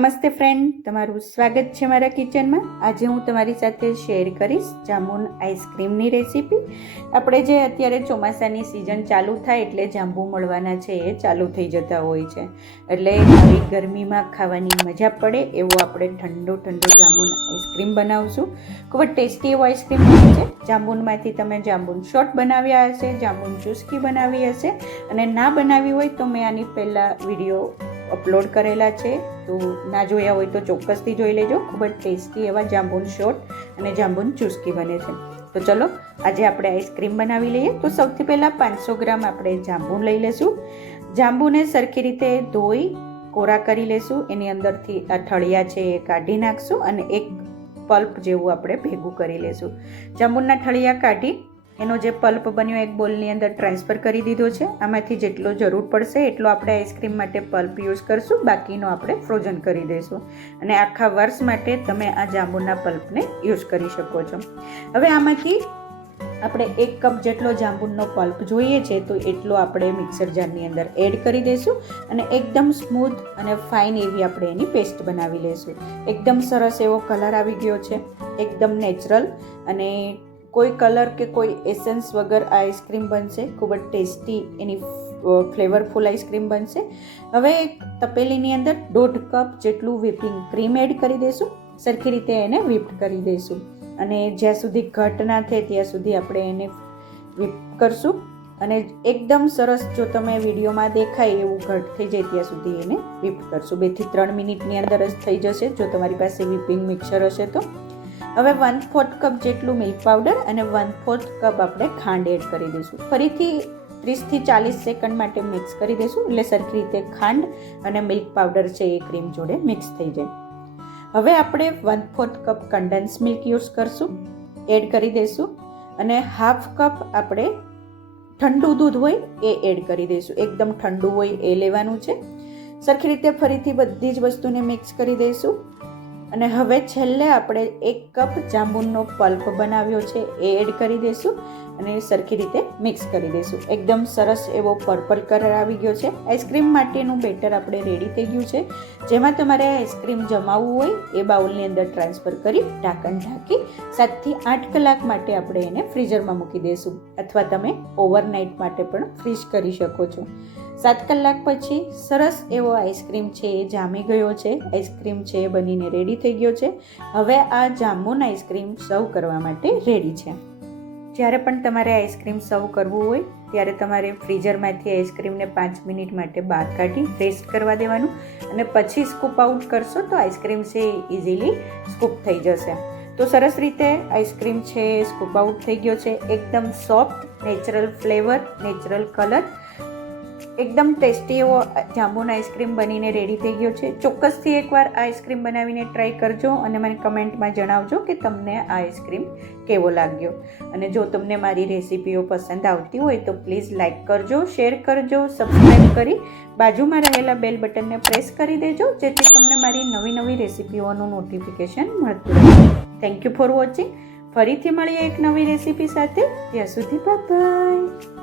નમસ્તે ફ્રેન્ડ, તમારું સ્વાગત છે મારા કિચનમાં. આજે હું તમારી સાથે શેર કરીશ જાંબુન આઈસ્ક્રીમની રેસીપી. આપણે જે અત્યારે ચોમાસાની સિઝન ચાલુ થાય એટલે જાંબુ મળવાના છે એ ચાલુ થઈ જતા હોય છે, એટલે આવી ગરમીમાં ખાવાની મજા પડે એવો આપણે ઠંડો જાંબુન આઈસ્ક્રીમ બનાવશું. ખૂબ જ ટેસ્ટી એવો આઈસ્ક્રીમ બને છે. જાંબુનમાંથી તમે જાંબુન શોટ બનાવ્યા હશે, જાંબુન ચુસ્કી બનાવી હશે, અને ના બનાવી હોય તો મેં આની પહેલાં વિડીયો અપલોડ કરેલા છે, તો ના જોયા હોય તો ચોક્કસથી જોઈ લેજો. ખૂબ જ ટેસ્ટી એવા જાંબુન શોટ અને જાંબુન ચુસ્કી બને છે. તો ચલો આજે આપણે આઈસ્ક્રીમ બનાવી લઈએ. તો સૌથી પહેલાં 500 ગ્રામ આપણે જાંબુન લઈ લેશું. જાંબુને સરખી રીતે ધોઈ કોરા કરી લેશું. એની અંદરથી આ ઠળિયા છે એ કાઢી નાખશું અને એક પલ્પ જેવું આપણે ભેગું કરી લેશું. જાંબુના ઠળિયા કાઢી એનો જે પલ્પ બન્યો એક બોલની અંદર ટ્રાન્સફર કરી દીધો છે. આમાંથી જેટલો જરૂર પડશે એટલો આપણે આઈસ્ક્રીમ માટે પલ્પ યુઝ કરશું, બાકીનો આપણે ફ્રોઝન કરી દઈશું. અને આખા વર્ષ માટે તમે આ જાંબુના પલ્પને યુઝ કરી શકો છો. હવે આમાંથી આપણે 1 કપ જેટલો જાંબુનો પલ્પ જોઈએ છે, તો એટલો આપણે મિક્સર જારની અંદર એડ કરી દઈશું અને એકદમ સ્મૂથ અને ફાઇન એવી આપણે એની પેસ્ટ બનાવી લઈશું. એકદમ સરસ એવો કલર આવી ગયો છે, એકદમ નેચરલ, અને કોઈ કલર કે કોઈ એસેન્સ વગર આ આઈસ્ક્રીમ બનશે. ખૂબ જ ટેસ્ટી એની ફ્લેવરફુલ આઈસ્ક્રીમ બનશે. હવે એક તપેલીની અંદર 1.5 કપ જેટલું વ્હીપિંગ ક્રીમ એડ કરી દઈશું. સરખી રીતે એને વ્હીપ કરી દઈશું અને જ્યાં સુધી ઘટ ના થાય ત્યાં સુધી આપણે એને વ્હીપ કરશું. અને એકદમ સરસ, જો તમે વિડીયોમાં દેખાય એવું ઘટ થઈ જાય ત્યાં સુધી એને વ્હીપ કરશું. 2 થી 3 મિનિટની અંદર જ થઈ જશે જો તમારી પાસે વ્હીપિંગ મિક્સર હશે તો. હવે 1/4 કપ જેટલું મિલ્ક પાવડર અને 1/4 કપ આપણે ખાંડ એડ કરી દઈશું. ફરીથી 30 થી 40 સેકન્ડ માટે મિક્સ કરી દઈશું, એટલે સરખી રીતે ખાંડ અને મિલ્ક પાવડર છે એ ક્રીમ જોડે મિક્સ થઈ જાય. હવે આપણે 1/4 કપ કન્ડેન્સ મિલ્ક યુઝ કરશું, એડ કરી દઈશું, અને 1/2 કપ આપણે ઠંડુ દૂધ હોય એ એડ કરી દઈશું. એકદમ ઠંડુ હોય એ લેવાનું છે. સરખી રીતે ફરીથી બધી જ વસ્તુને મિક્સ કરી દઈશું. અને હવે છેલ્લે આપણે 1 કપ જાંબુનનો પલ્પ બનાવ્યો છે એ એડ કરી દઈશું અને સરખી રીતે મિક્સ કરી દઈશું. એકદમ સરસ એવો પર્પલ કલર આવી ગયો છે. આઈસ્ક્રીમ માટેનું બેટર આપણે રેડી થઈ ગયું છે. જેમાં તમારે આઈસ્ક્રીમ જમાવવું હોય એ બાઉલની અંદર ટ્રાન્સફર કરી ઢાંકણ ઢાંકી 7 થી 8 કલાક માટે આપણે એને ફ્રીઝરમાં મૂકી દઈશું, અથવા તમે ઓવરનાઇટ માટે પણ ફ્રીઝ કરી શકો છો. 7 કલાક પછી સરસ એવો આઈસ્ક્રીમ છે એ જામી ગયો છે. આઈસ્ક્રીમ છે એ બનીને રેડી થઈ ગયો છે. હવે આ જાંબુન આઈસ્ક્રીમ સર્વ કરવા માટે રેડી છે. જ્યારે પણ તમારે આઈસ્ક્રીમ સર્વ કરવું હોય ત્યારે તમારે ફ્રીઝરમાંથી આઈસ્ક્રીમને 5 મિનિટ માટે બહાર કાઢી રેસ્ટ કરવા દેવાનું, અને પછી સ્કૂપ આઉટ કરશો તો આઈસ્ક્રીમ છે એ ઇઝીલી સ્કૂપ થઈ જશે. તો સરસ રીતે આઈસ્ક્રીમ છે સ્કૂપ આઉટ થઈ ગયો છે. એકદમ soft, natural flavour, natural colour, એકદમ ટેસ્ટી એવો જાંબુન આઈસ્ક્રીમ બનીને રેડી થઈ ગયો છે. ચોક્કસથી એકવાર આ આઈસ્ક્રીમ બનાવીને ટ્રાય કરજો અને મને કમેન્ટમાં જણાવજો કે તમને આ આઈસ્ક્રીમ કેવો લાગ્યો. અને જો તમને મારી રેસીપીઓ પસંદ આવતી હોય તો પ્લીઝ લાઇક કરજો, શેર કરજો, સબસ્ક્રાઈબ કરી બાજુમાં રહેલા બેલ બટનને પ્રેસ કરી દેજો, જેથી તમને મારી નવી રેસીપીઓનું નોટિફિકેશન મળતું રહે. Thank you for watching. ફરીથી મળીએ એક નવી રેસીપી સાથે. ત્યાં સુધી બાય બાય.